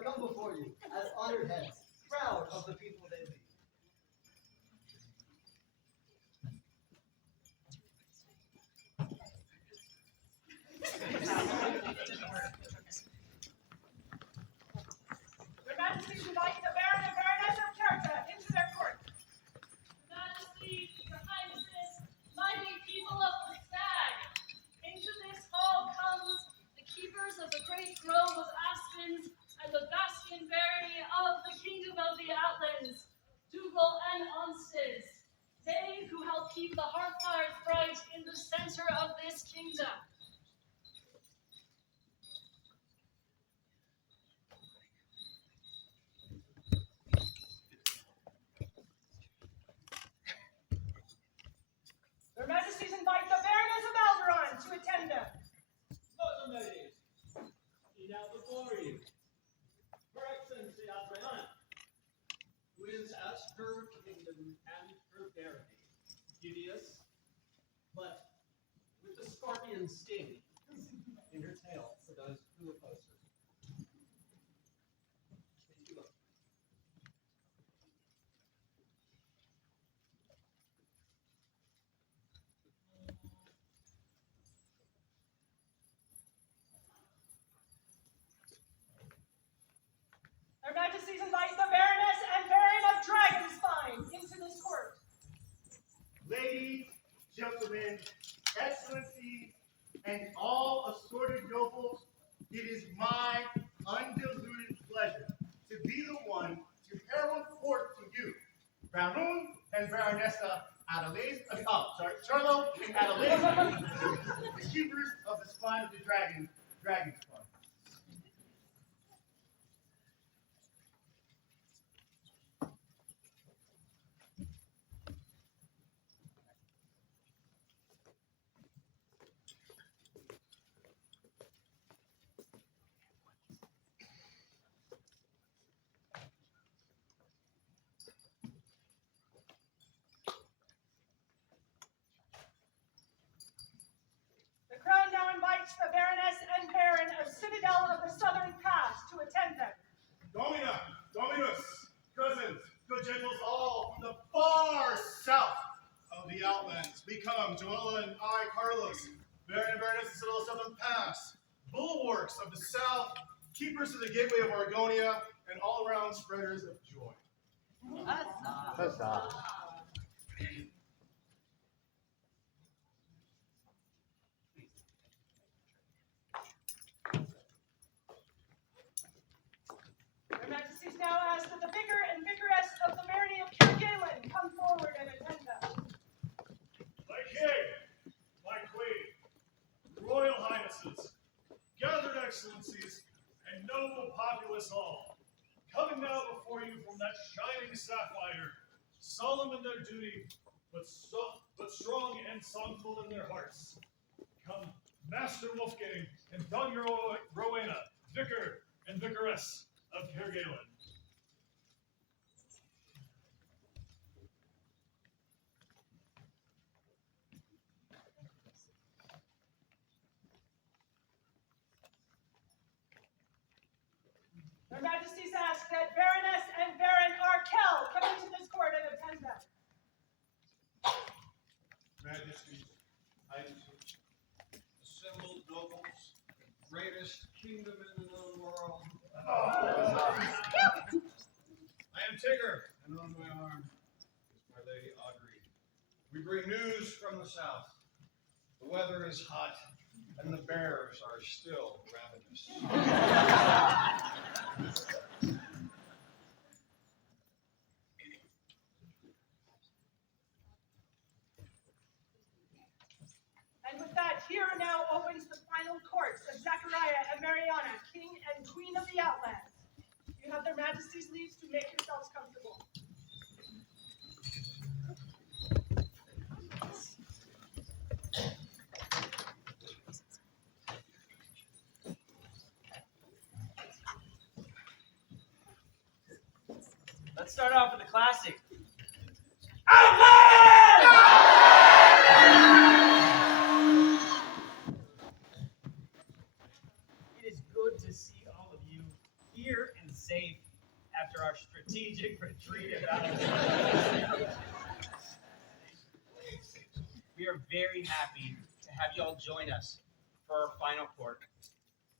come before you as honored heads, proud of the people they lead. Your Majesties invite the Baron and Baroness of Kerta into their court. Your Majesties, Your Highnesses, mighty people of the Stag, into this hall comes the keepers of the great grove of aspens and the bastion-bearing of the kingdom of the Outlands, Dougal and Onsted, they who help keep the hearth-fires bright in the center of this kingdom. Your Majesties invite the Baroness of Alderon to attend them. Welcome, ladies. See now before you, Her Excellency Mariana, who is as her kingdom and her barony, hideous, but with the scorpion sting in her tail for those who oppose her. Take a look. Your Majesties invite the Baroness and Baron of Dragonspine into this court. Ladies, gentlemen, excellencies, and all assorted nobles, it is my undiluted pleasure to be the one to herald forth to you, Baron and Baronessa Adelaide, Charlo and Adelaide, the keepers of the spine of the dragon, Dragonspine. The crown now invites the Baroness and Baron of Citadel of the Southern Pass to attend them. Domina, Dominus, cousins, good gentles all from the far south of the Outlands, we come, Joella and I, Carlos, Baron and Baroness of Citadel Southern Pass, bulwarks of the south, keepers of the gateway of Argonia, and all-around spreaders of joy. Huzzah. Your Majesties now ask that the vicar and vicaress of the barony of Kirgalen come forward and attend them. My king, my queen, royal highnesses, gathered excellencies, and noble populace all, coming now before you from that shining sapphire, solemn in their duty, but strong and songful in their hearts. Come, Master Wolfgang and Donna Rowena, vicar and vicaress of Kirgalen. Your Majesties ask that Baroness and Baron Arkell come into this court and attend them. Majesties, Highnesses, assembled nobles, the greatest kingdom in the known world. I am Tigger, and on my arm is my lady Audrey. We bring news from the south. The weather is hot, and the bears are still ravenous. And with that, here now opens the final courts of Zachariah and Mariana, King and Queen of the Outlands. You have their Majesties' leave to make yourselves comfortable. Let's start off with a classic. It is good to see all of you here in after our strategic retreat at Outlands. We are very happy to have you all join us for our final court,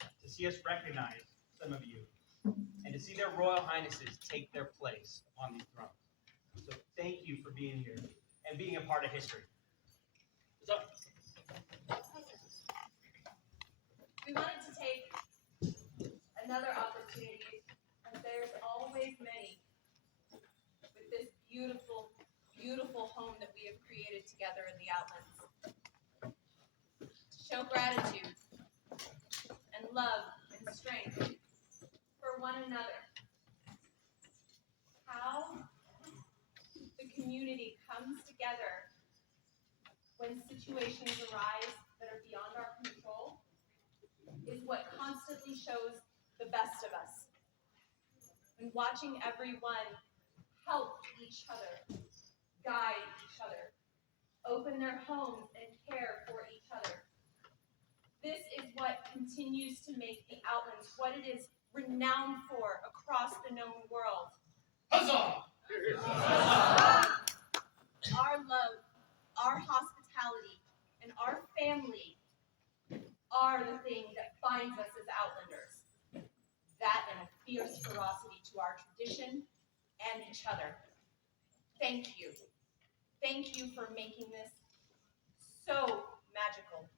to see us recognize some of you, and to see their royal highnesses take their place on these thrones. So thank you for being here and being a part of history. So, We wanted to take another opportunity, as there's always many, with this beautiful, beautiful home that we have created together in the Outlands. To show gratitude and love and strength for one another. How the community comes together when situations arise that are beyond our control is what constantly shows the best of us. And watching everyone help each other, guide each other, open their homes and care for each other. This is what continues to make the Outlands what it is renowned for across the known world. Huzzah! Our love, our hospitality, and our family are the thing that binds us as Outlanders. That and a fierce ferocity to our tradition and each other. Thank you. Thank you for making this so magical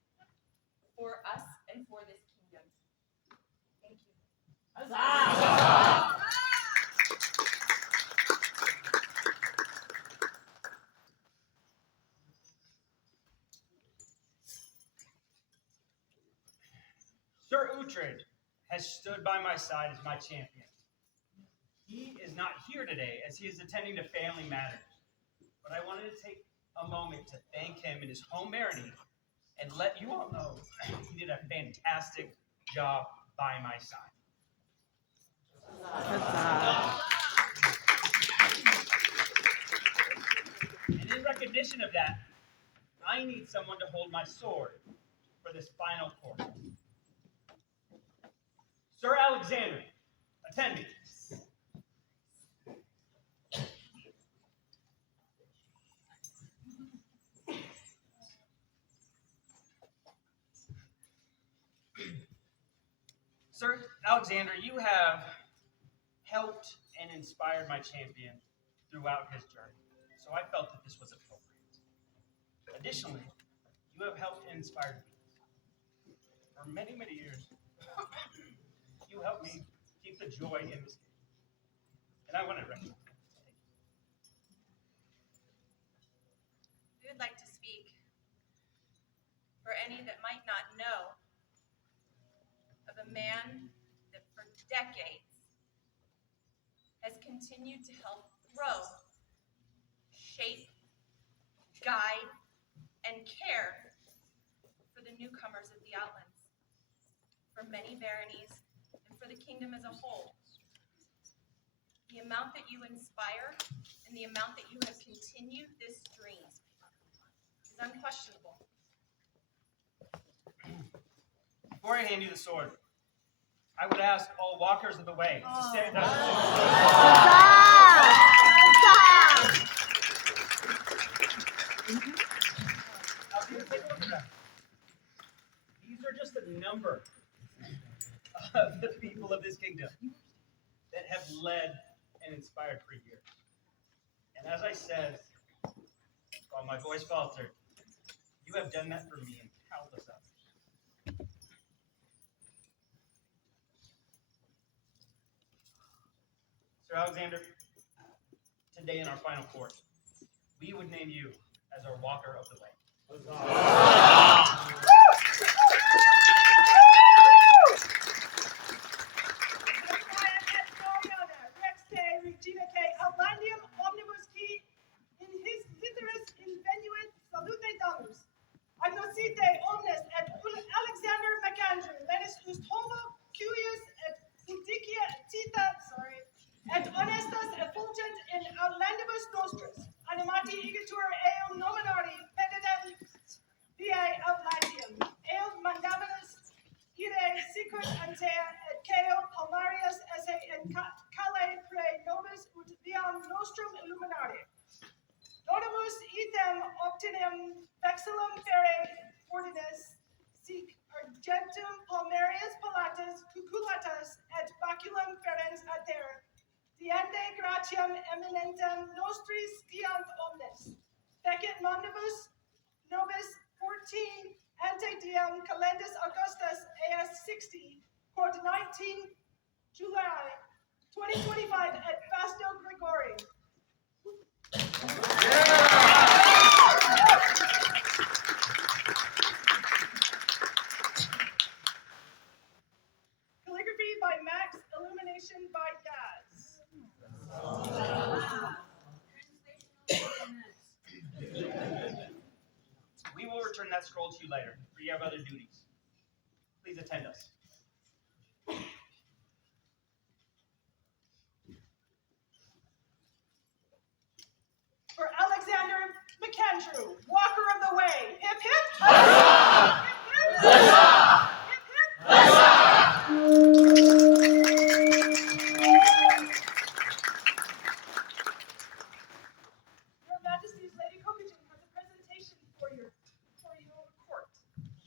for us and for this kingdom. Thank you. Sir Uhtred has stood by my side as my champion. He is not here today as he is attending to family matters, but I wanted to take a moment to thank him in his home barony and let you all know he did a fantastic job by my side. And in recognition of that, I need someone to hold my sword for this final court. Sir Alexander, attend me. Sir Alexander, you have helped and inspired my champion throughout his journey, so I felt that this was appropriate. Additionally, you have helped and inspired me. For many, many years, you helped me keep the joy in this game, and I want to recognize it. We would like to speak for any that might not know of a man that for decades has continued to help grow, shape, guide, and care for the newcomers of the Outlands, for many baronies, and for the kingdom as a whole. The amount that you inspire and the amount that you have continued this dream is unquestionable. Before I hand you the sword, I would ask all walkers of the way to stand up. Now, take a look at them. These are just a number of the people of this kingdom that have led and inspired for years. And as I said, while my voice faltered, you have done that for me and countless others. Sir Alexander, today in our final court, we would name you as our walker of the way. Zachariah et Mariana, Rex te Regina te Outlandium omnibus qui in his literis invenuit salute damus. Agnosite omnes et Alexander MacAndrew, lenis ust homo cuius et indicia tita, et honestas effulgent in outlandibus nostris, animati igitur eum nominari peditent viae Outlandia. Fiende gratiam eminentem nostris diant omnes. Fecit omnibus nobis 14 ante diem calendis Augustus AS 60 quod 19 July 2025 et Fasto Gregori. Calligraphy by Max, illumination by Daz. We will return that scroll to you later, for you have other duties. Please attend us. For Alexander McAndrew, Walker of the Way. Hip hip! Hip hip! Hip Your Majesty's Lady Cocagen has a presentation for your court. Sorry.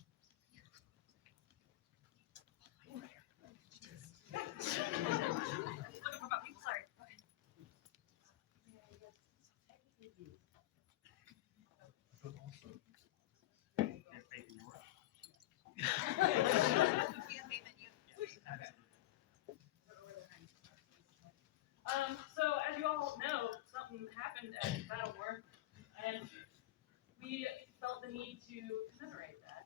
So as you all know, something happened at Battlemore, and we felt the need to commemorate that.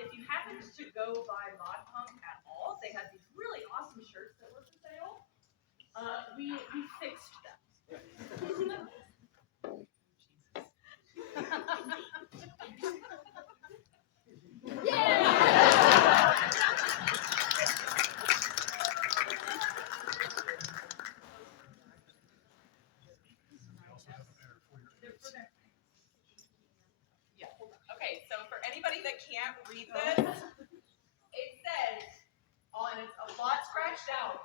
If you happened to go by Mod Punk at all, they had these really awesome shirts that were for sale. We fixed them. Yeah. Okay, so for anybody that can't read this, it says, and it's a lot scratched out.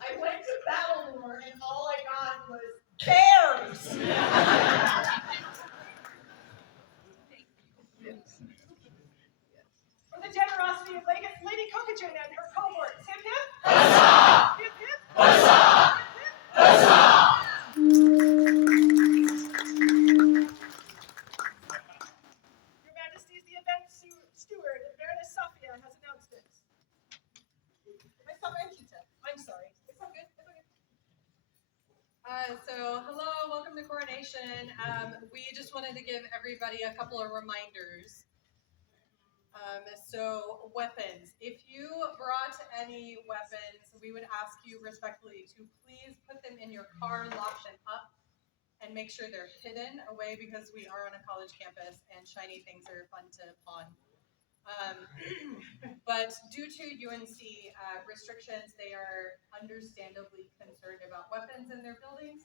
I went to Battlemore and all I got was bears. For the generosity of Lady Cocagen and her cohorts. Hip hip! Hip hip! Your Majesty, the event steward, Baroness Sophia, has announcements. I'm sorry. It's all good. It's all good. Hello, welcome to Coronation. We just wanted to give everybody a couple of reminders. Weapons. If you brought any weapons, we would ask you respectfully to please put them in your car, lock them up, and make sure they're hidden away because we are on a college campus and shiny things are fun to pawn. But due to UNC restrictions, they are understandably concerned about weapons in their buildings.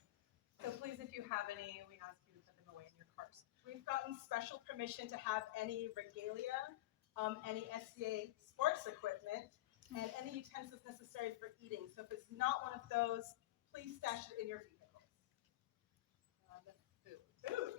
So please, if you have any, we ask you to put them away in your cars. We've gotten special permission to have any regalia, any SCA sports equipment, and any utensils necessary for eating. So if it's not one of those, please stash it in your vehicle. Food.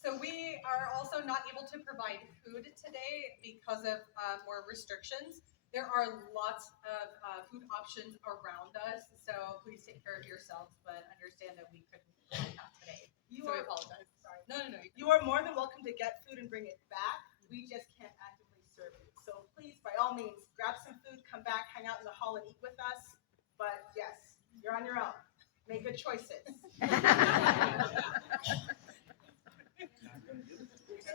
So we are also not able to provide food today because of more restrictions. There are lots of food options around us, so please take care of yourselves, but understand that we couldn't provide that today. We apologize. Sorry. No. You are more than welcome to get food and bring it back. We just can't actively serve it. So please, by all means, grab some food, come back, hang out in the hall and eat with us. But yes, you're on your own. Make good choices. It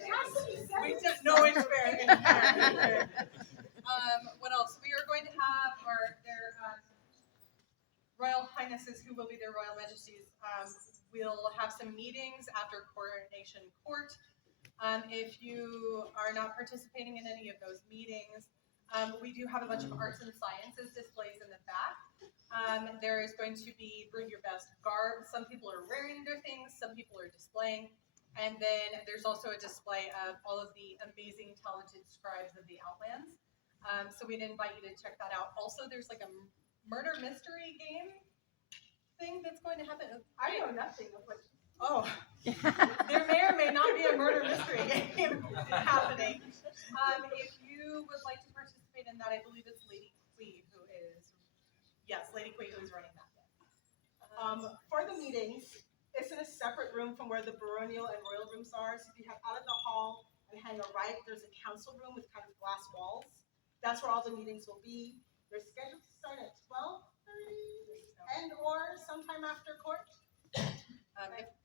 has to be said. No, it's fair. What else? We are going to have their Royal Highnesses, who will be their Royal Majesties, we'll have some meetings after Coronation Court. If you are not participating in any of those meetings, we do have a bunch of arts and sciences displays in the back. There is going to be bring your best garb. Some people are wearing their things, some people are displaying. And then there's also a display of all of the amazing, talented scribes of the Outlands. So we'd invite you to check that out. Also, there's like a murder mystery game thing that's going to happen. I know nothing of what. Oh, there may or may not be a murder mystery game happening. If you would like to participate in that, I believe it's Lady Quee who is running that game. For the meetings, it's in a separate room from where the baronial and royal rooms are. So if you have out of the hall and hang a right, there's a council room with kind of glass walls. That's where all the meetings will be. They're scheduled to start at 12:30 and or sometime after court.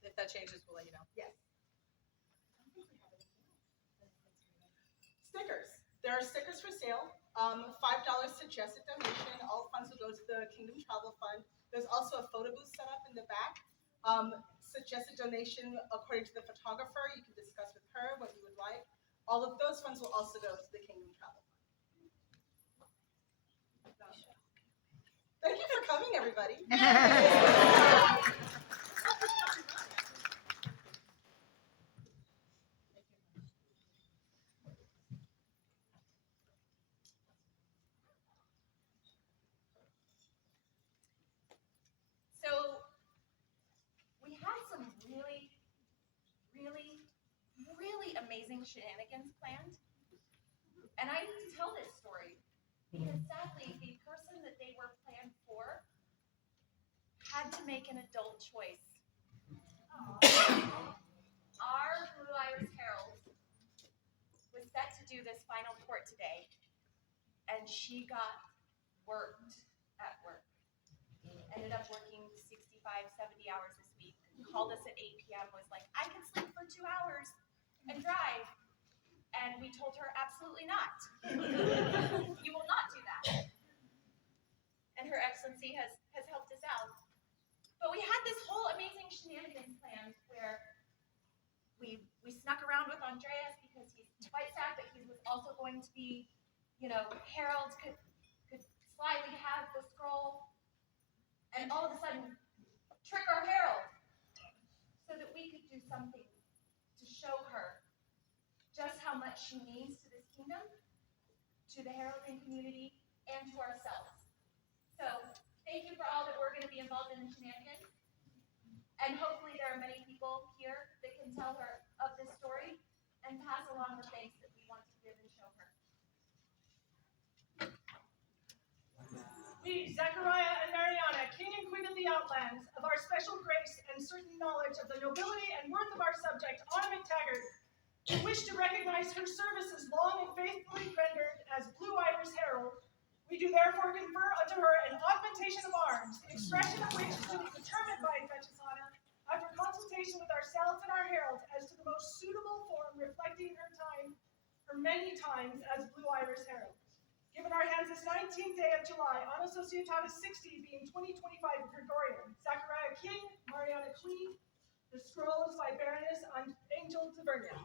If that changes, we'll let you know. Yes. Stickers. There are stickers for sale. $5 suggested donation. All funds will go to the Kingdom Travel Fund. There's also a photo booth set up in the back. Suggested donation according to the photographer. You can discuss with her what you would like. All of those funds will also go to the Kingdom Travel Fund. Thank you for coming, everybody. So we had some really, really, really amazing shenanigans planned. And I need to tell this story because sadly, the person that they were planned for had to make an adult choice. Our Blue Iris Herald was set to do this final court today, and she got worked at work. Ended up working 65, 70 hours this week. Called us at 8 p.m. was like, I can sleep for 2 hours and drive. And we told her, absolutely not. You will not do that. And Her Excellency has helped us out. But we had this whole amazing shenanigans planned where we snuck around with Andreas because he's quite sad, but he was also going to be, Harold could slyly have the scroll and all of a sudden trick our Herald so that we could do something to show her just how much she means to this kingdom, to the heralding community, and to ourselves. So thank you for all that we're going to be involved in the shenanigans. And hopefully there are many people here that can tell her of this story and pass along the thanks that we want to give and show her. We, Zachariah and Mariana, King and Queen of the Outlands, of our special grace and certain knowledge of the nobility and worth of our subject, Anna McTaggart, we wish to recognize her services long and faithfully rendered as Blue Iris Herald. We do therefore confer unto her an augmentation of arms, the expression of which is to be determined by Duchess Anna, after consultation with ourselves and our heralds, as to the most suitable form reflecting her many times as Blue Iris Herald. Given our hands this 19th day of July, Anno Societatis 60 being 2025 Gregorian, Zachariah King, Mariana Queen. The scroll is by Baroness Angel Tavernier.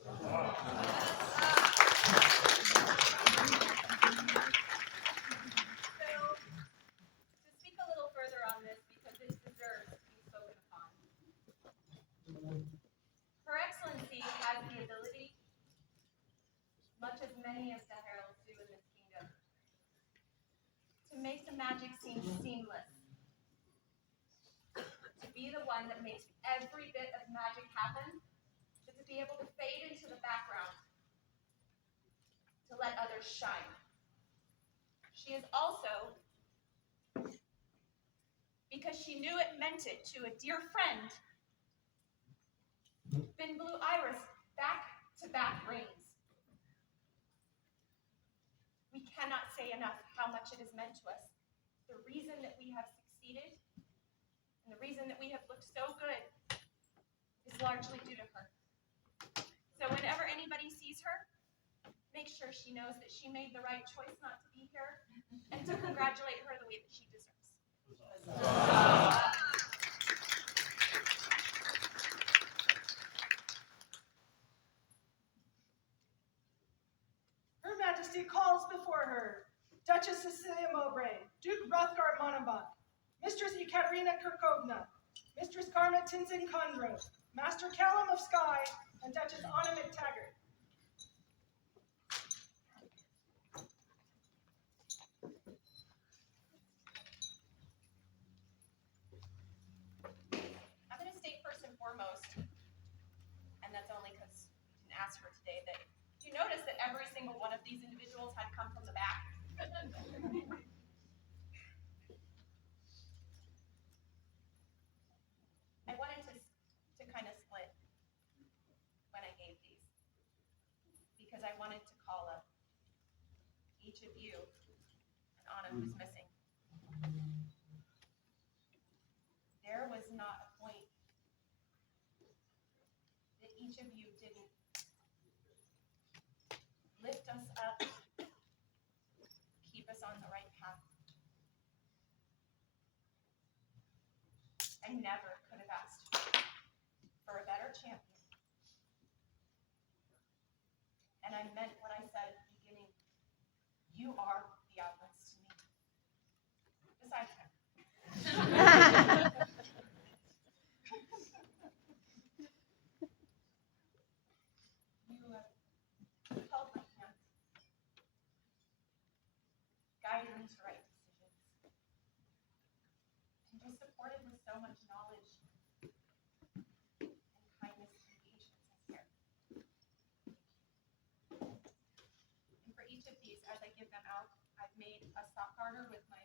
So, to speak a little further on this, because it deserves to be spoken upon. Her Excellency has the ability, much as many of the heralds do in this kingdom, to make the magic seem seamless. To be the one that makes every bit of magic happen, but to be able to fade into the background, to let others shine. She is also, because she knew it meant it to a dear friend, been Blue Iris back-to-back reigns. We cannot say enough how much it has meant to us. The reason that we have succeeded and the reason that we have looked so good is largely due to her. So whenever anybody sees her, make sure she knows that she made the right choice not to be here and to congratulate her the way that she deserves. Her Majesty calls before her Duchess Cecilia Mowbray, Duke Hrothgar Monabon, Mistress Ekaterina Kirkovna, Mistress Karma Tinsin Kondro, Master Callum of Skye, and Duchess Anna McTaggart. I'm going to state first and foremost, and that's only because we didn't ask for today, that you notice that every single one of these individuals had come from the back. one who's missing. There was not a point that each of you didn't lift us up, keep us on the right path. I never could have asked for a better champion. And I meant what I said at the beginning. You are the Outlands to me. Besides him. You have held my hand, guided me to right decisions, and just supported with so much knowledge and kindness and patience and care. And for each of these, as I give them out, I've made a stock garter with my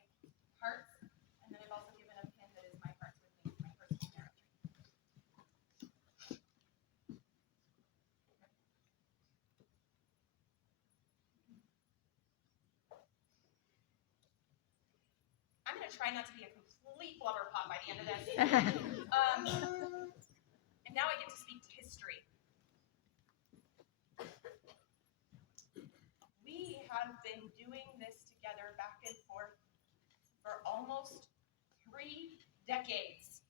hearts, and then I've also given a pin that is my hearts with me, my personal marriage. I'm going to try not to be a complete blubber pot by the end of this. And now I get to speak to history. We have been doing this together back and forth for almost 3 decades.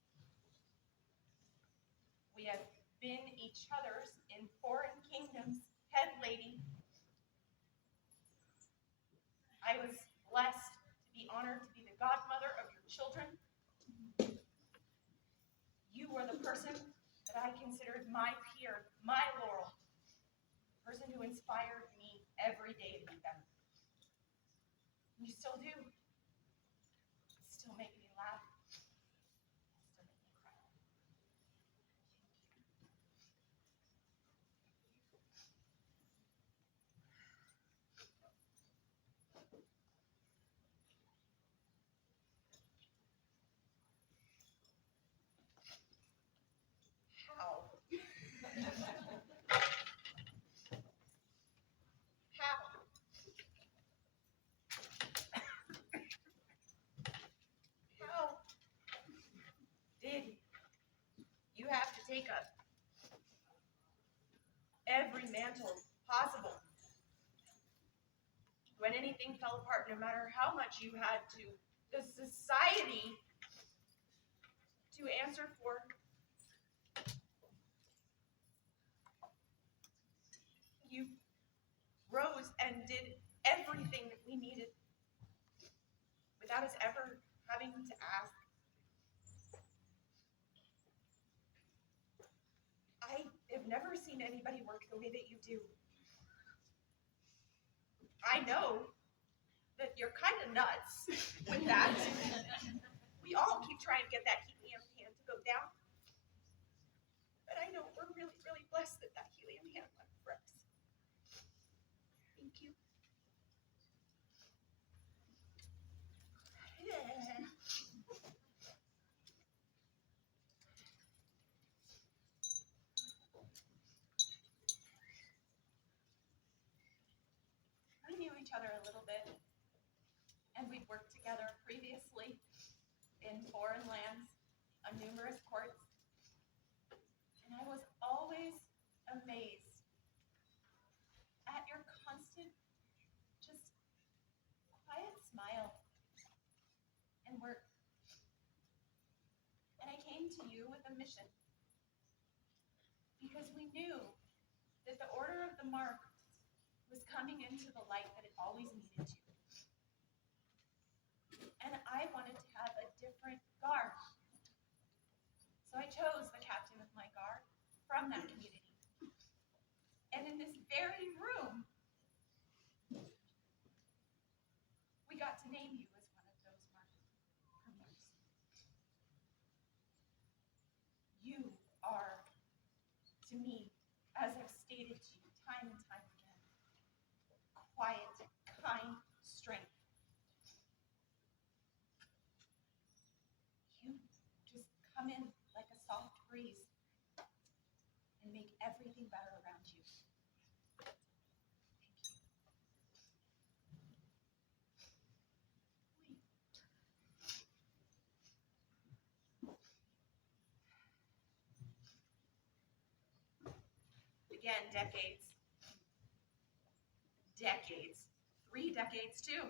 We have been each other's in foreign kingdoms head lady. I was blessed to be honored to be the godmother of your children. You were the person that I considered my peer, my Laurel, the person who inspired me every day to be better. You still do. Still make me laugh. Still make me cry. How? How? How did you have to take up every mantle possible? When anything fell apart, no matter how much you had to, the society to answer for. You rose and did everything that we needed without us ever having to ask. I have never seen anybody work the way that you do. I know that you're kind of nuts with that. We all keep trying to get that helium hand to go down. But I know we're really, really blessed that that helium hand went for us. Thank you. We knew each other a little bit, and we'd worked together previously in foreign lands on numerous courts. And I was always amazed at your constant, just quiet smile and work. And I came to you with a mission because we knew that the Order of the Mark was coming into the light that it always needed to. And I wanted to have a different guard. So I chose the captain of my guard from that community. And in this very room, we got to name you as one of those mark premiers. You are, to me, as I've stated to you time and time again, quiet, kind strength. You just come in like a soft breeze and make everything better around you. Thank you. Again, decades. Decades. 3 decades, too.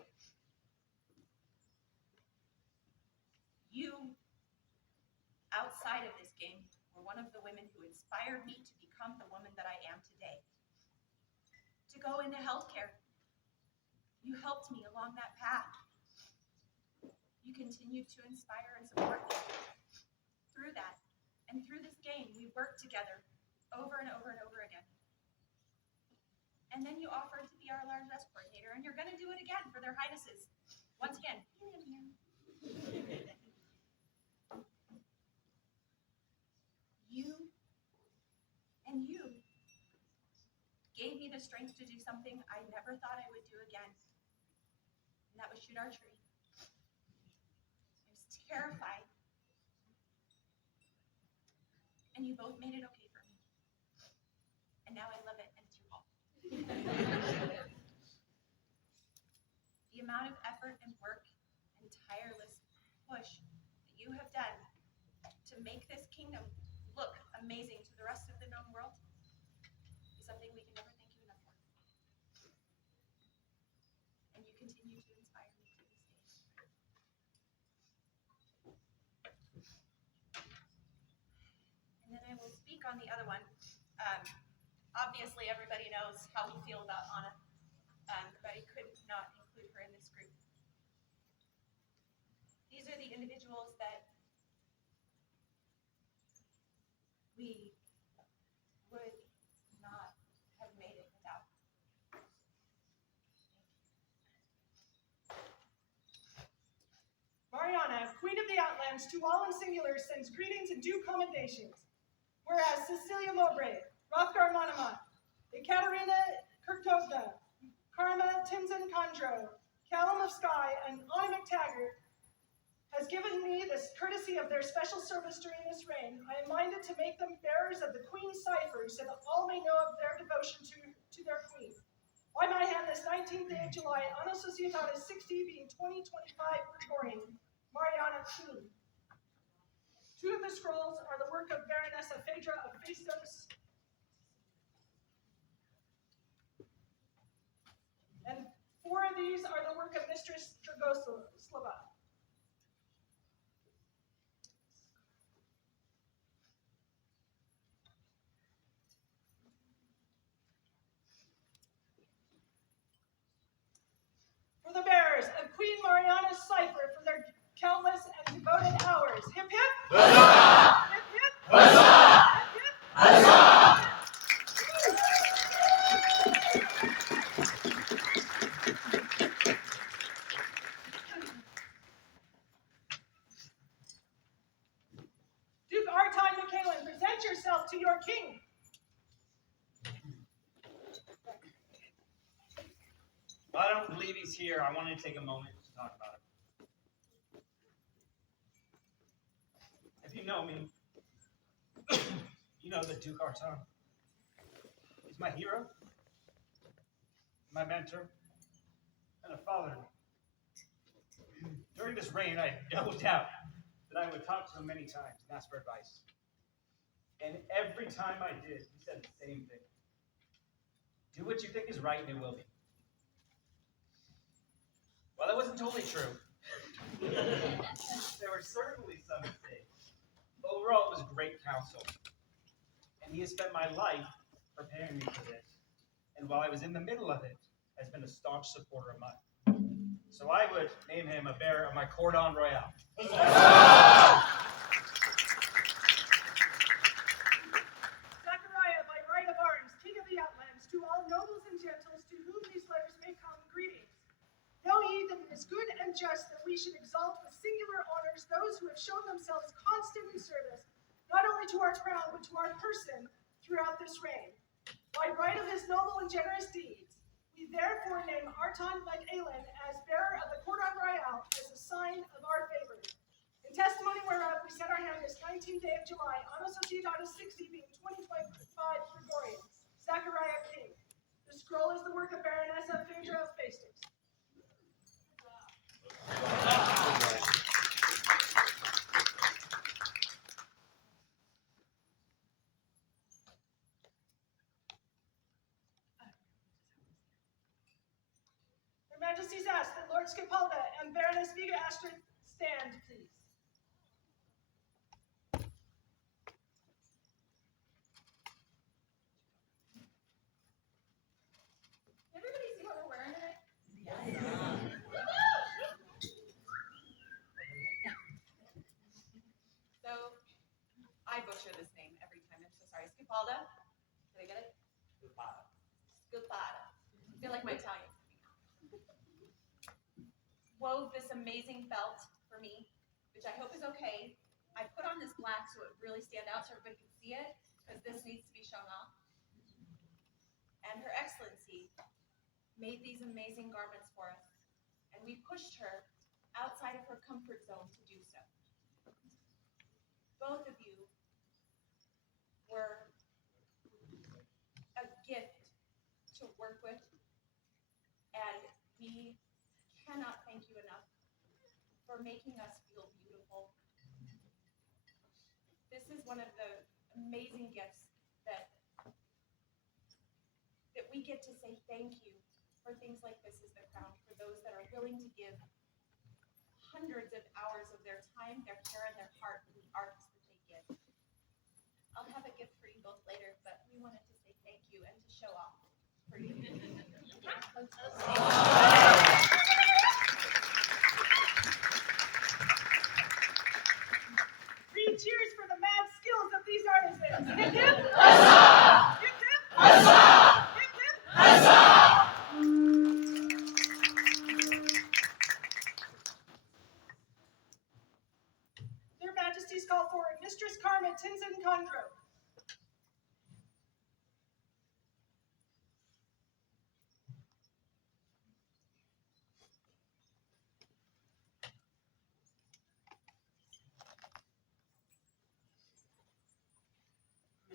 You, outside of this game, were one of the women who inspired me to become the woman that I am today. To go into healthcare. You helped me along that path. You continued to inspire and support me through that. And through this game, we worked together over and over and over again. And then you offered to be our large S coordinator, and you're going to do it again for their highnesses. Once again. You gave me the strength to do something I never thought I would do again. And that was shoot archery. I was terrified. And you both made it okay for me. And now I love it, and it's your fault. The amount of effort and work and tireless push that you have done to make this kingdom look amazing to the rest of the known world is something we can never thank you enough for. And you continue to inspire me to this day. And then I will speak on the other one. Obviously, everybody knows how we feel about Anna, but I could not include her in this group. These are the individuals that we would not have made it without. Mariana, Queen of the Outlands, to all in singular, sends greetings and due commendations. Whereas Cecilia Mowbray, Rothgar Monomat, Ekaterina Kurtovna, Karma Tinson Kondro, Callum of Skye, and Anna McTaggart has given me this courtesy of their special service during this reign, I am minded to make them bearers of the Queen's cipher so that all may know of their devotion to their Queen. By my hand, this 19th day of July, Anno Societatis 60 being 2025 Gregorian, Mariana Queen. 2 of the scrolls are the work of Baronessa Phaedra of Phaistos, and 4 of these are the work of Mistress Dragoslava. For the bearers of Queen Mariana's cipher for their countless and devoted hours. Hip hip! Huzzah! Hip hip! Huzzah! Hip hip! Huzzah! Duke Arton McCallan, present yourself to your king. Well, I don't believe he's here. I wanted to take a moment to talk about it. If you know me, you know that Duke Arton is my hero, my mentor, and a father to me. During this reign, I had no doubt that I would talk to him many times and ask for advice. And every time I did, he said the same thing. Do what you think is right, and it will be. Well, that wasn't totally true. There were certainly some mistakes. Overall, it was great counsel. And he has spent my life preparing me for this. And while I was in the middle of it, has been a staunch supporter of mine. So I would name him a bearer of my Cordon Royale. Zachariah, by right of arms, King of the Outlands, to all nobles and gentles to whom these letters may come, greetings. Know ye that it is good and just that we should exalt with singular honors those who have shown themselves constant in service, not only to our crown, but to our person throughout this reign. By right of his noble and generous deeds, we therefore name Arton McAlen as bearer of the Cordon Royale as a sign of our favor. In testimony whereof we set our hand this 19th day of July, Anno Societatis 60 being 2025 Gregorian, Zachariah King. The scroll is the work of Baronessa Phaedra of Phaistos. Majesties ask that Lord Skipalda and Baroness Viga Astrid stand, please. Everybody see what we're wearing today? So, I butcher this name every time. I'm so sorry. Scapalda? Did I get it? Scapata. I feel like my Italian's coming out. Wove this amazing belt for me, which I hope is okay. I put on this black so it really stand out so everybody can see it, because this needs to be shown off. And Her Excellency made these amazing garments for us, and we pushed her outside of her comfort zone to do so. Both of you were a gift to work with, and we cannot thank you enough for making us feel beautiful. This is one of the amazing gifts that we get to say thank you for things like this as the crown, for those that are willing to give hundreds of hours of their time, their care, and their heart in the arts that they give. I'll have a gift for you both later, but we wanted to say thank you and to show off for you. 3 cheers for the mad skills of these artisans. Hip hip! Huzzah! Hip hip! Huzzah! Hip hip! Huzzah! Their Majesties call for Mistress Carmen Tinson Condro.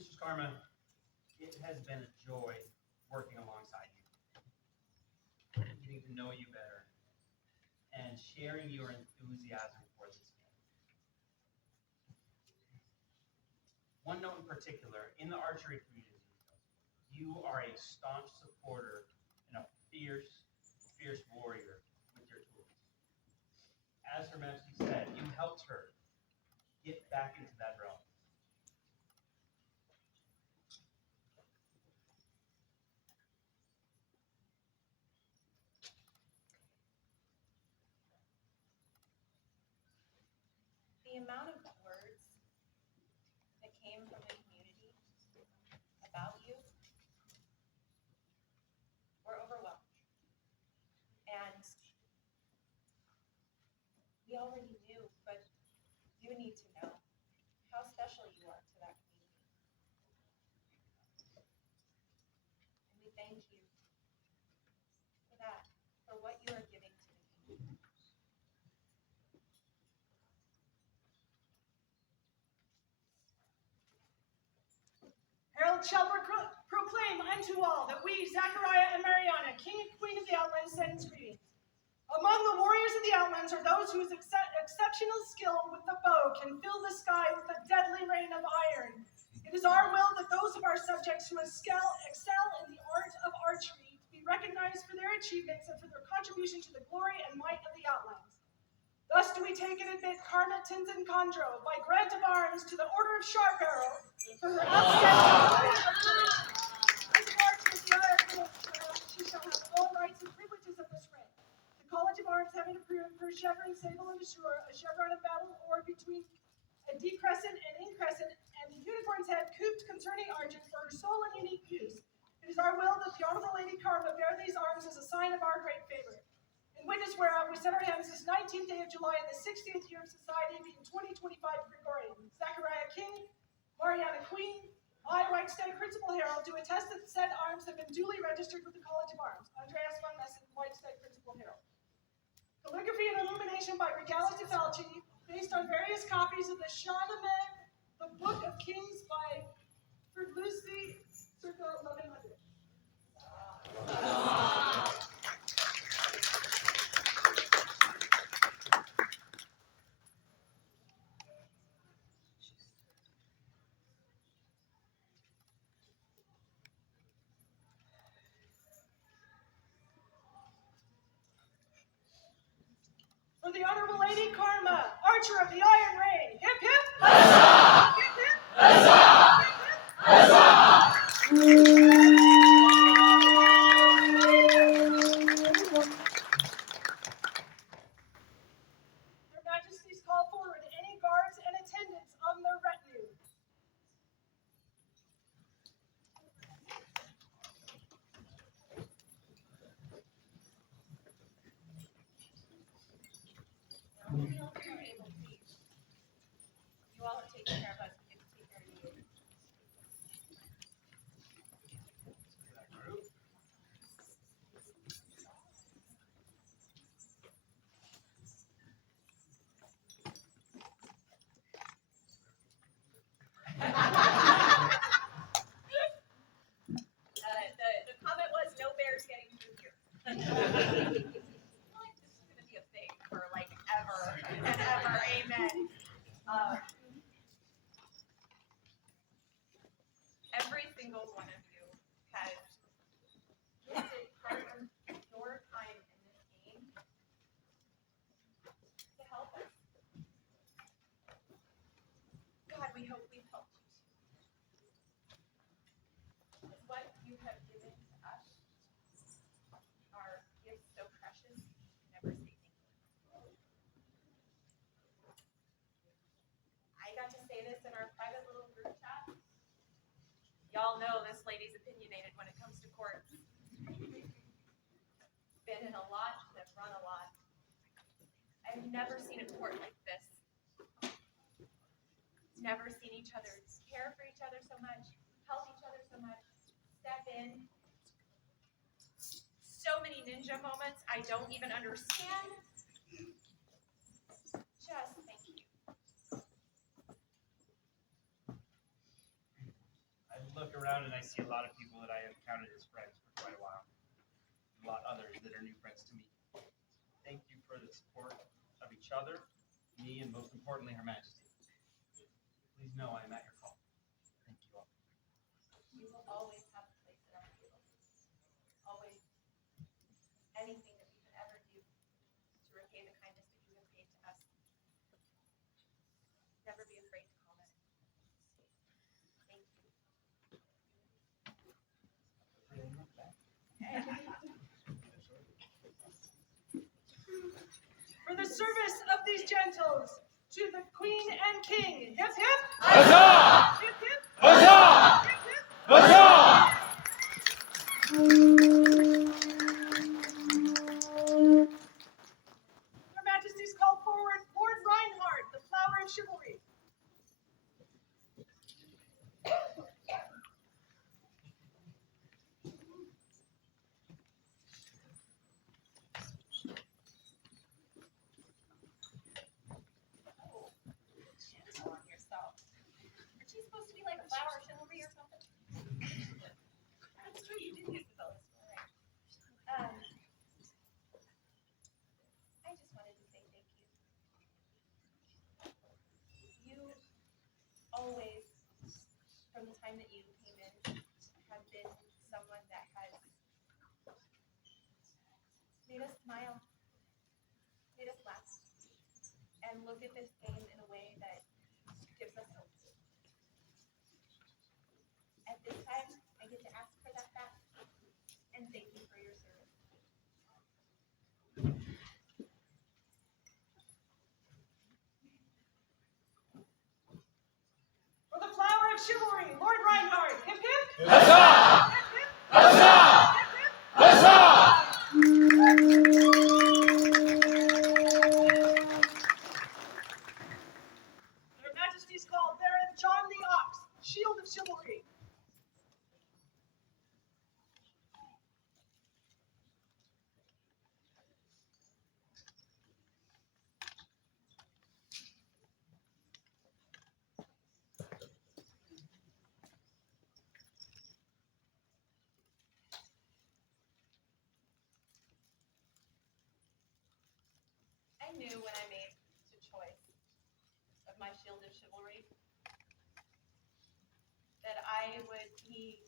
Mrs. Karma, it has been a joy working alongside you, getting to know you better, and sharing your enthusiasm for this game. One note in particular, in the archery community, you are a staunch supporter and a fierce, fierce warrior with your tools. As Her Majesty said, you helped her get back into that realm. The amount of words that came from the community about you were overwhelming. And we already knew, but you need to know how special you are to that community. And we thank you for that, for what you are giving to the community. Herald shall proclaim unto all that we, Zachariah and Mariana, King and Queen of the Outlands, send greetings. Among the warriors of the Outlands are those whose exceptional skill with the bow can fill the sky with a deadly rain of iron. It is our will that those of our subjects who excel in the art of archery be recognized for their achievements and for their contribution to the glory and might of the Outlands. Thus do we take and admit Carmen Tinson Condro by grant of arms to the Order of Sharp Arrow for her outstanding as an archer, she shall have all rights and privileges of this rank. The College of Arms having approved her chevron, sable, and assure a chevron of battle or between a decrescent and increscent, and the unicorn's head cooped concerning argent for her sole and unique use. It is our will that the Honorable Lady Karma bear these arms as a sign of our great favor. In witness whereof we set our hands this 19th day of July in the 60th year of society being 2025 Gregorian. Zachariah King, Mariana Queen, I, Whitestone Principal Herald, do attest that said arms have been duly registered with the College of Arms. Andreas von Messen, Whitestone Principal Herald. Calligraphy and illumination by Regala de Falci, based on various copies of the Shahnameh, the Book of Kings by Ferdlucy, circa 1100. For the Honorable Lady Karma, Archer of the Iron Rain. Hip hip! Huzzah! Hip hip! Huzzah! Hip hip! Huzzah! Your Majesties call forward any guards and attendants on their retinue. You all have taken care of us. We get to take care of you. The comment was no bears getting through here. I feel like this is going to be a thing for like ever and ever. Amen. Every single one of you has gifted part of your time in this game to help us. God, we hope we've helped you too. Because what you have given to us are gifts so precious, you can never say thank you. I got to say this in our private little group chat. Y'all know this lady's opinionated when it comes to courts. Been in a lot, have run a lot. I've never seen a court like this. Never seen each other care for each other so much, help each other so much, step in. So many ninja moments I don't even understand. Just thank you. I look around and I see a lot of people that I have counted as friends for quite a while. A lot others that are new friends to me. Thank you for the support of each other, me, and most importantly, Her Majesty. Please know I am at your call. Thank you all. You will always have a place at our table. Always. Anything that we could ever do to repay the kindness that you have paid to us. Never be afraid to comment. Thank you. For the service of these gentles, to the Queen and King. Hip hip! Huzzah! Hip hip! Huzzah! Hip hip! Huzzah! Your Majesties call forward Lord Reinhardt, the flower of chivalry. Gentle on yourself. Aren't you supposed to be like a flower of chivalry or something? That's true, you did use the bonus. Right. I just wanted to say thank you. You always, from the time that you came in, have been someone that has made us smile, made us laugh, and look at this game in a way that gives us hope. At this time, I get to ask for that back, and thank you for your service. For the flower of chivalry, Lord Reinhardt. Hip hip! Huzzah! Hip hip! Huzzah! Hip hip! Huzzah! Your Majesty's call Baron John the Ox, shield of chivalry. I knew when I made the choice of my shield of chivalry that I would be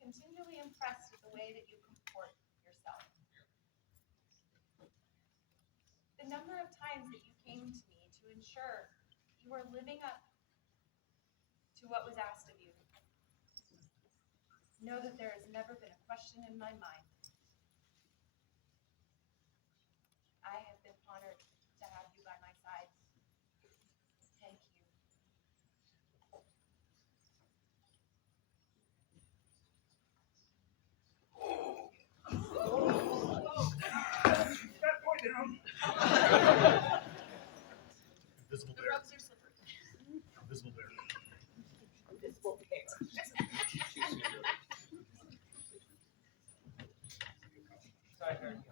continually impressed with the way that you comport yourself. The number of times that you came to me to ensure you were living up to what was asked of you. Know that there has never been a question in my mind. I have been honored to have you by my side. Thank you. That boy down. Invisible The bear. rugs are slippery. Invisible bear. Invisible bear. Sorry, Karen.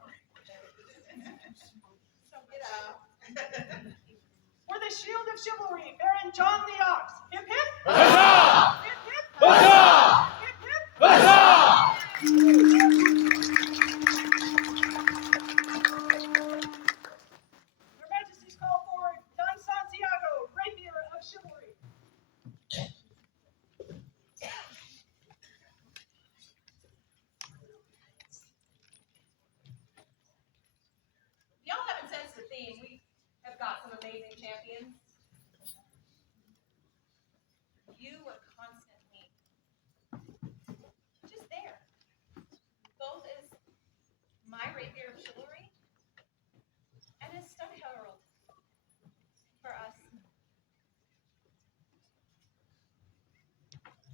For the shield of chivalry, Baron John the Ox. Hip hip. Huzzah! Hip hip. Huzzah! Hip hip. Huzzah! Your Majesty's call forward Don Santiago, rapier of chivalry. Y'all haven't sensed the theme. We have got some amazing champions. You were constantly just there, both as my rapier of chivalry and as stud herald for us.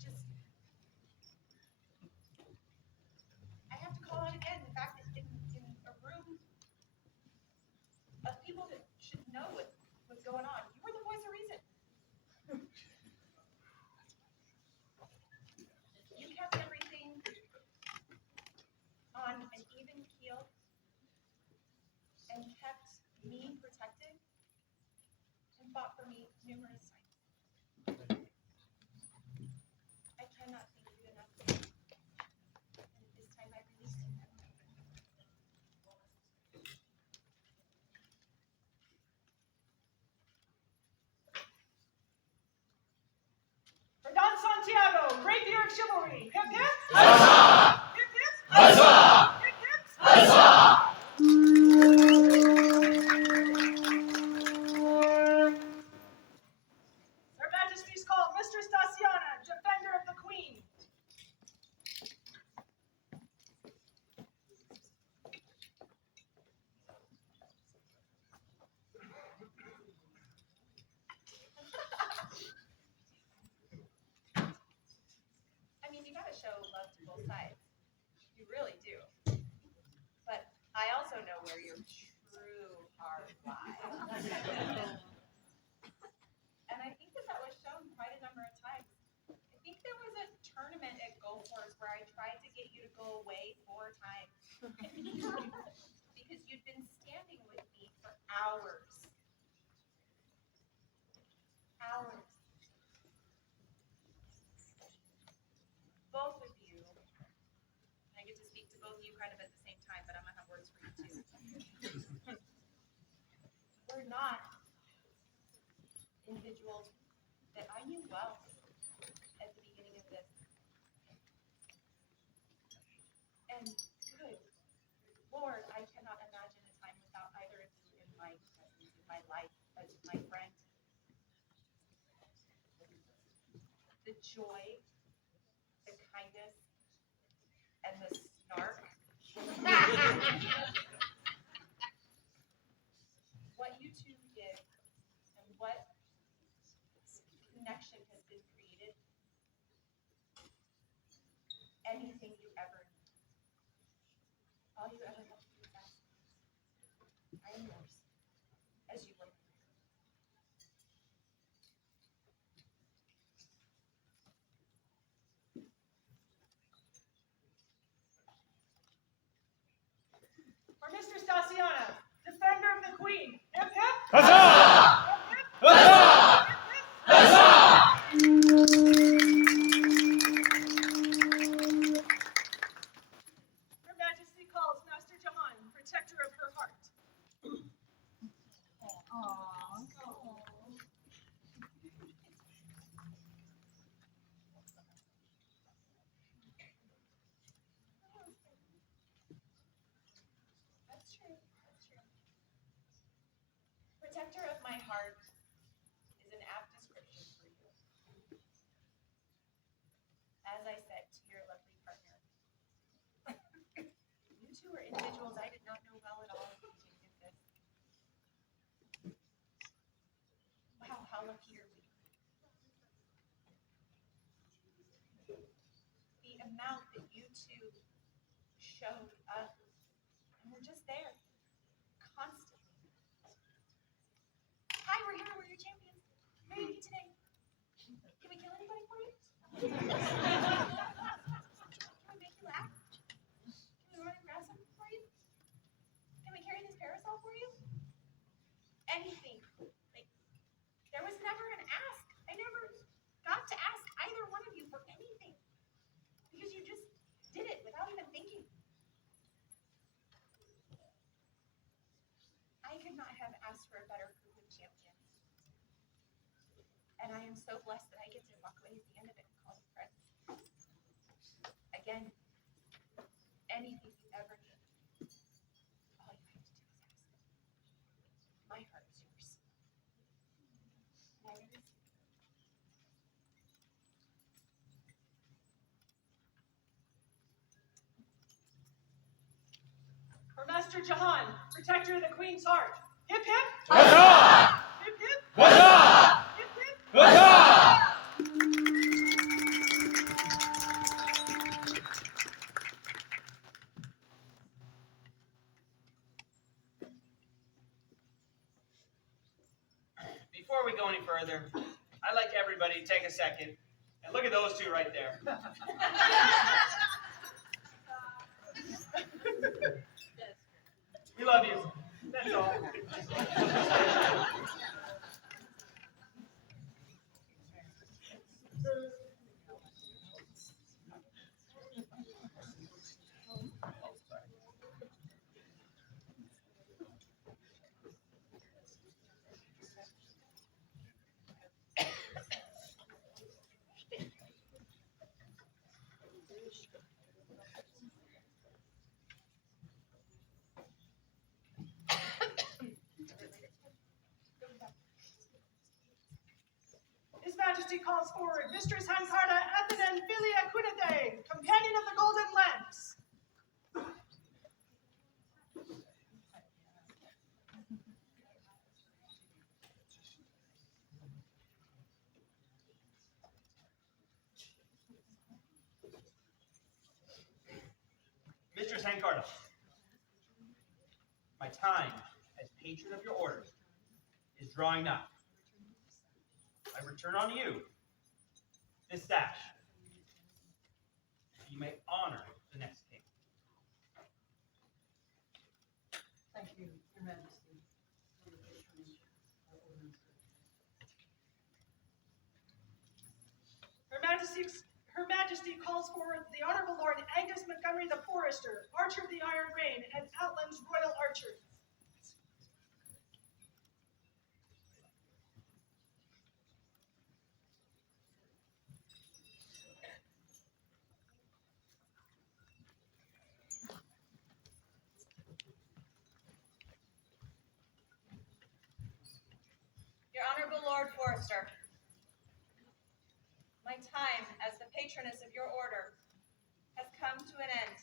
Just, I have to call out again the fact that in a room of people that should know what's going on, you were the voice of reason. You kept everything on an even keel and kept me protected and fought for me numerous times. I cannot thank you enough. And this time I release you. For Don Santiago, rapier of chivalry. Hip hip. Huzzah! Hip hip. Huzzah! Hip hip. Huzzah! Her Majesty's call Mistress Daciana, defender of the Queen. I mean, you gotta show love to both sides. You really do. But I also know where your true heart lies. And I think that was shown quite a number of times. I think there was a tournament at Go Force where I tried to get you to go away 4 times. Because you'd been standing with me for hours. Hours. Both of you, and I get to speak to both of you kind of at the same time, but I'm gonna have words for you too. We're not individuals that I knew well at the beginning of this. And good Lord, I cannot imagine a time without either of you in my presence, in my life, as my friend. The joy, the kindness, and the snark. What you two give and what connection has been created. Anything you ever need. All you ever have to do is ask. I am yours, as you were. For Mistress Daciana, defender of the Queen. Hip hip. Huzzah! Hip hip. Huzzah! Huzzah! Her Majesty calls Master Jahan, protector of her heart. That's true. That's true. my heart is an apt description for you. As I said to your lovely partner, you two are individuals I did not know well at all until you did this. Wow, how lucky are we? The amount that you two showed up and were just there, constantly. Hi, we're here, we're your champions. How are you today? Can we kill anybody for you? Can we make you laugh? Can we run and grab something for you? Can we carry this parasol for you? Anything. Like, there was never an ask. I never got to ask either one of you for anything. Because you just did it without even thinking. I could not have asked for a better group of champions. And I am so blessed that I get to walk away at the end of it and call you friends. Again, anything you ever need, all you have to do is ask. My heart is yours. Mariana. For Master Jahan, protector of the Queen's heart. Hip hip! Huzzah! Hip hip! Huzzah! Hip hip! Huzzah! Before we go any further, I'd like everybody to take a second and look at those two right there. We love you. That's all. His Majesty calls forward Mistress Hankarda Athenen Philia Kunithe, companion of the Golden Lens. Mistress Hankarda, my time as patron of your order is drawing nigh. I return on you this sash, so you may honor the next king. Thank you, Your Majesty, for your patronage of Outlands. Her Majesty calls forward the Honorable Lord Angus Montgomery the Forester, Archer of the Iron Rain, and Outlands Royal Archer. Your Honorable Lord Forester, my time as the patroness of your order has come to an end.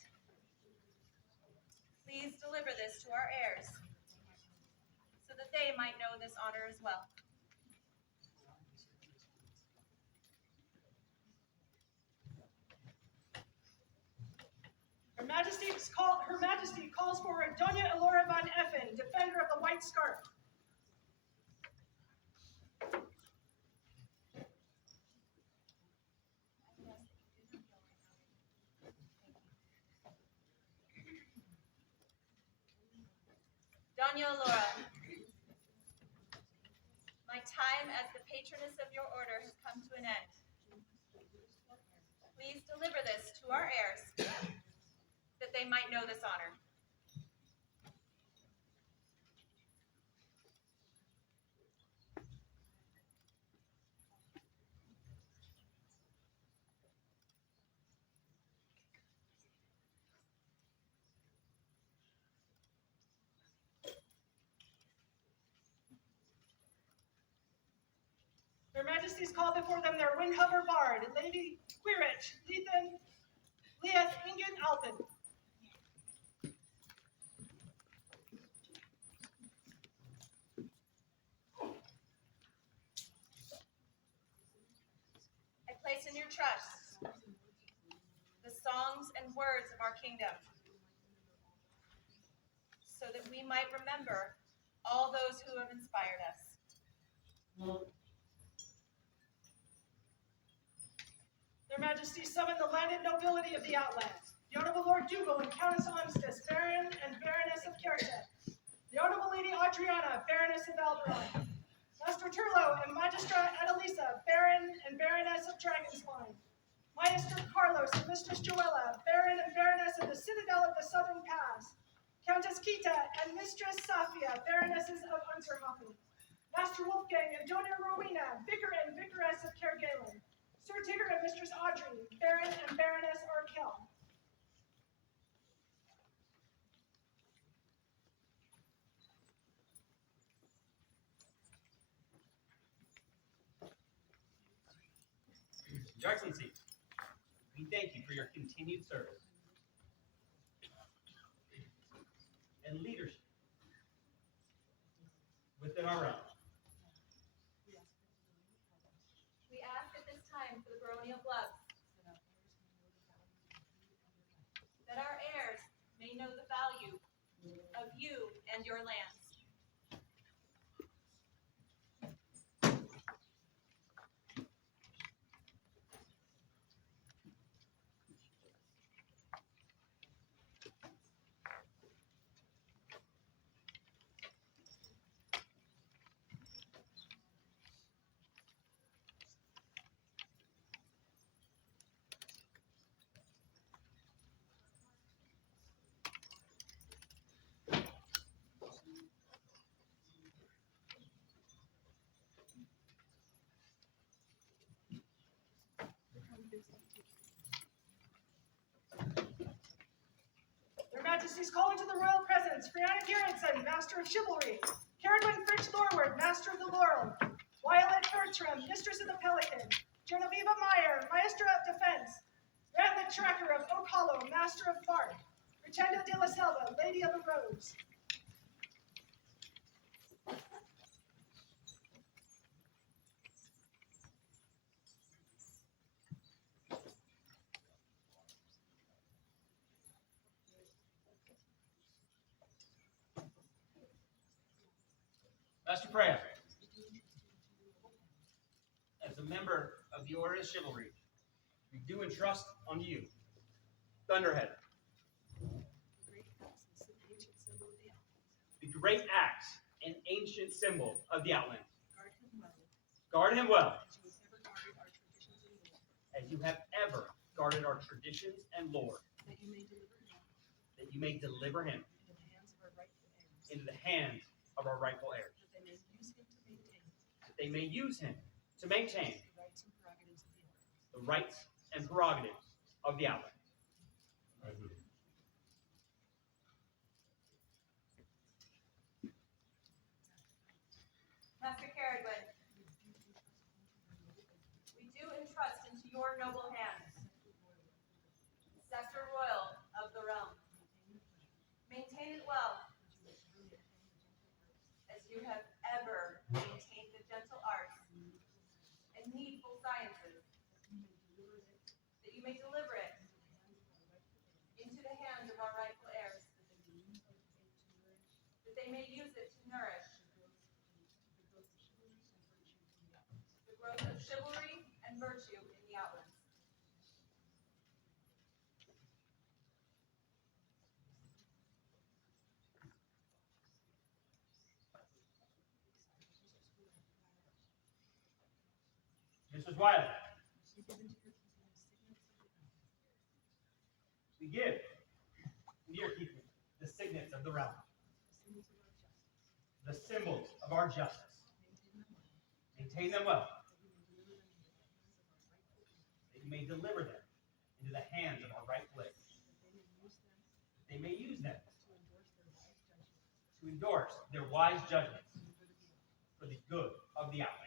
Please deliver this to our heirs, so that they might know this honor as well. Her Majesty calls forward Doña Elora von Effen, defender of the White Scarf. Doña Elora, my time as the patroness of your order has come to an end. Please deliver this to our heirs, that they might know this honor. Majesties call before them their Windhover Bard, Lady Quirich, Leeth Ingen Alpin. I place in your trust the songs and words of our kingdom, so that we might remember all those who have inspired us. Their Majesties summon the landed nobility of the Outlands, the Honorable Lord Dougal and Countess Amstis, Baron and Baroness of Kerta, the Honorable Lady Adriana, Baroness of Alberon, Master Turlo and Magistra Adelisa, Baron and Baroness of Dragonspine, Maester Carlos and Mistress Joella, Baron and Baroness of the Citadel of the Southern Pass, Countess Kita and Mistress Safia, Baronesses of Unterhofen, Master Wolfgang and Dona Rowena, Vicar and Vicaress of Kergalen, Sir Tigger and Mistress Audrey, Baron and Baroness Arkell. Your Excellency, we thank you for your continued service and leadership within our realm. We ask at this time for the baronial gloves, that our heirs may know the value of you and your lands. Their Majesties calling to the royal presence, Brianna Gerritsen, Master of Chivalry, Caradwin Fritz Lorward, Master of the Laurel, Violet Bertram, Mistress of the Pelican, Genevieva Meyer, Maestra of Defense, Randlet Tracker of Oak Hollow, Master of Bark, Richenda de la Selva, Lady of the Rose. Master Freya, as a member of the Order of Chivalry, we do entrust unto you Thunderhead, the great axe and ancient symbol of the Outlands. Guard him well, as you have ever guarded our traditions and lore, that you may deliver him into the hands of our rightful heirs, that they may use him to maintain the rights and prerogatives of the Outlands. Master Caradwin, we do entrust into your noble hands, Scepter Royal of the realm. Maintain it well, as you have ever maintained the gentle arts and needful sciences, that you may deliver it into the hands of our rightful heirs, that they may use it to nourish the growth of chivalry and virtue in the Outlands. Mrs. Wiley, we give to your keeping the signets of the realm, the symbols of our justice. Maintain them well, that you may deliver them into the hands of our rightful heirs, that they may use them to endorse their wise judgments for the good of the Outlands.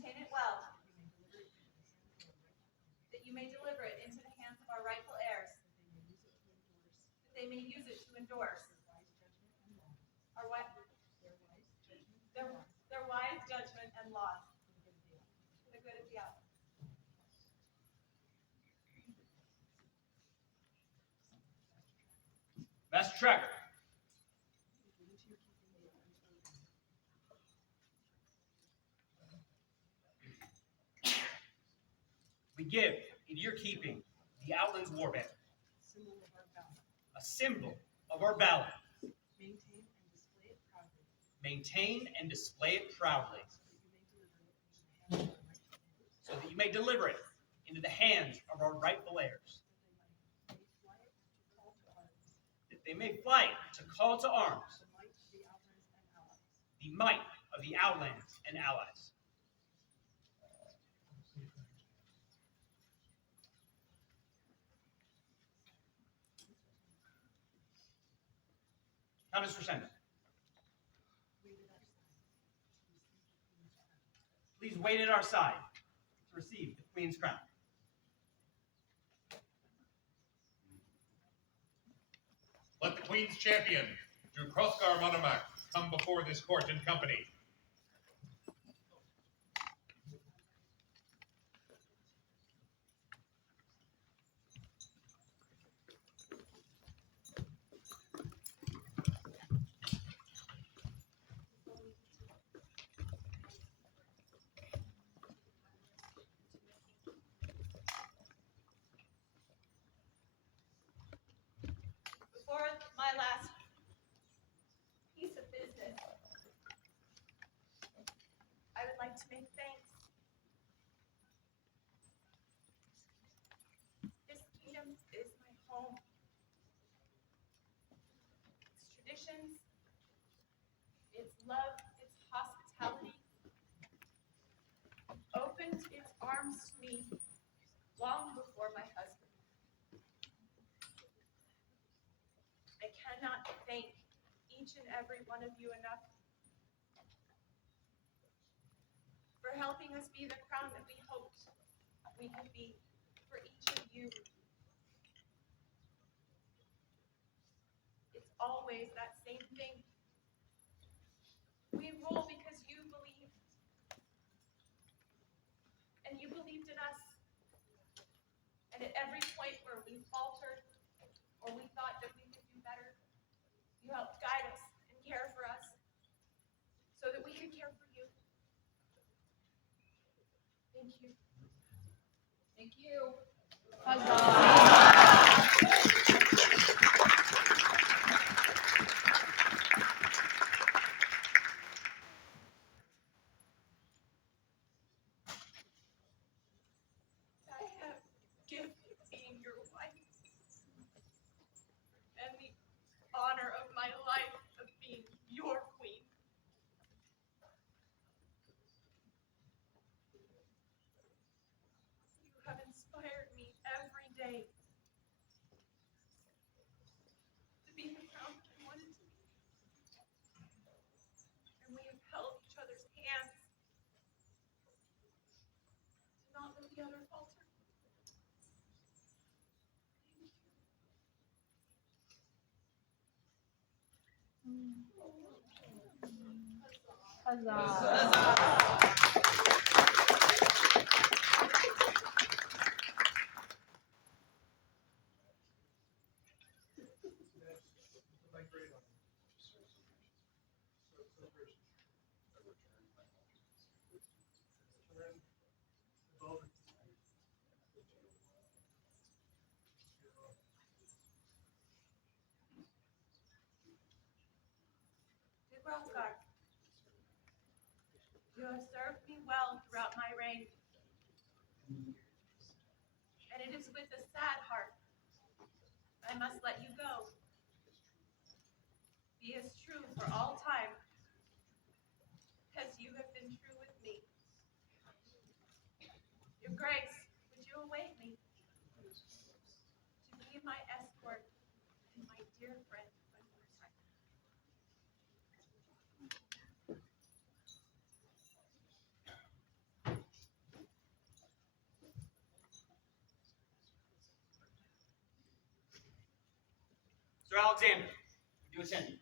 Maintain it well, that you may deliver it into the hands of our rightful heirs, that they may use it to endorse their wise judgment and laws for the good of the Outlands. Master Tracker. We give into your keeping the Outlands warband, a symbol of our valor. Maintain and display it proudly, so that you may deliver it into the hands of our rightful heirs, that they may fight to call to arms the might of the Outlands and allies. Countess Rosenda, please wait at our side to receive the Queen's crown. Let the Queen's champion, Drew Kroskar Monomak, come before this court in company. Before my last piece of business, I would like to make thanks. This kingdom is my home. Its traditions, its love, its hospitality opened its arms to me long before my husband. I cannot thank each and every one of you enough for helping us be the crown that we hoped we could be for each of you. It's always that same thing. We rule because you believe. And you believed in us. And at every point where we faltered or we thought that we could do better, you helped guide us and care for us so that we could care for you. Thank you. Thank you. I have gift being your wife and the honor of my life of being your queen. You have inspired me every day to be the crown that I wanted to be. And we have held each other's hands to not let the other falter. Rothgar, you have served me well throughout my reign, and it is with a sad heart I must let you go. Be as true for all time as you have been true with me. Your Grace, would you await me to be my escort and my dear friend when you return? Sir Alexander, would you attend me?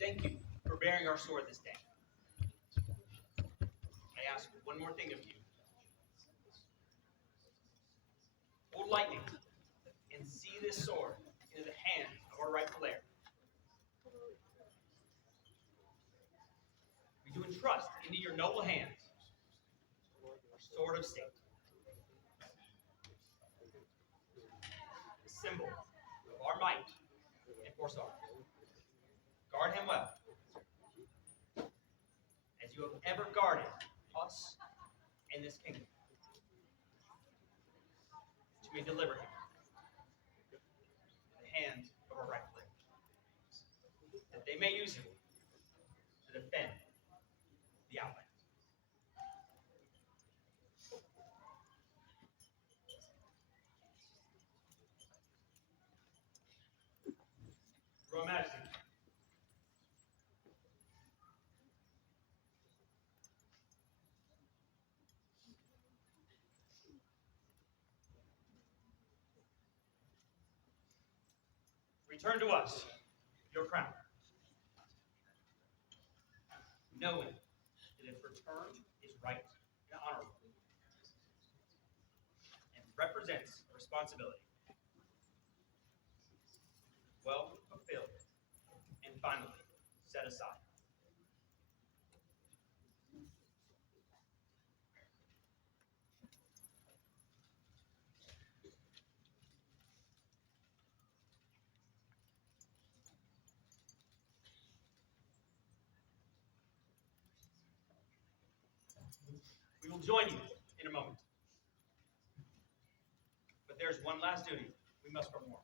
Thank you for bearing our sword this day. I ask one more thing of you. Hold lightning and see this sword into the hands of our rightful heir. We do entrust into your noble hands our sword of state, the symbol of our might and force arms. Guard him well, as you have ever guarded us and this kingdom. That you may deliver him in the hands of our rightful heir, that they may use him to defend the Outlands. Royal Majesty. Return to us your crown, knowing that its return is right and honorable, and represents a responsibility well fulfilled and finally set aside. We will join you in a moment. But there's one last duty we must perform.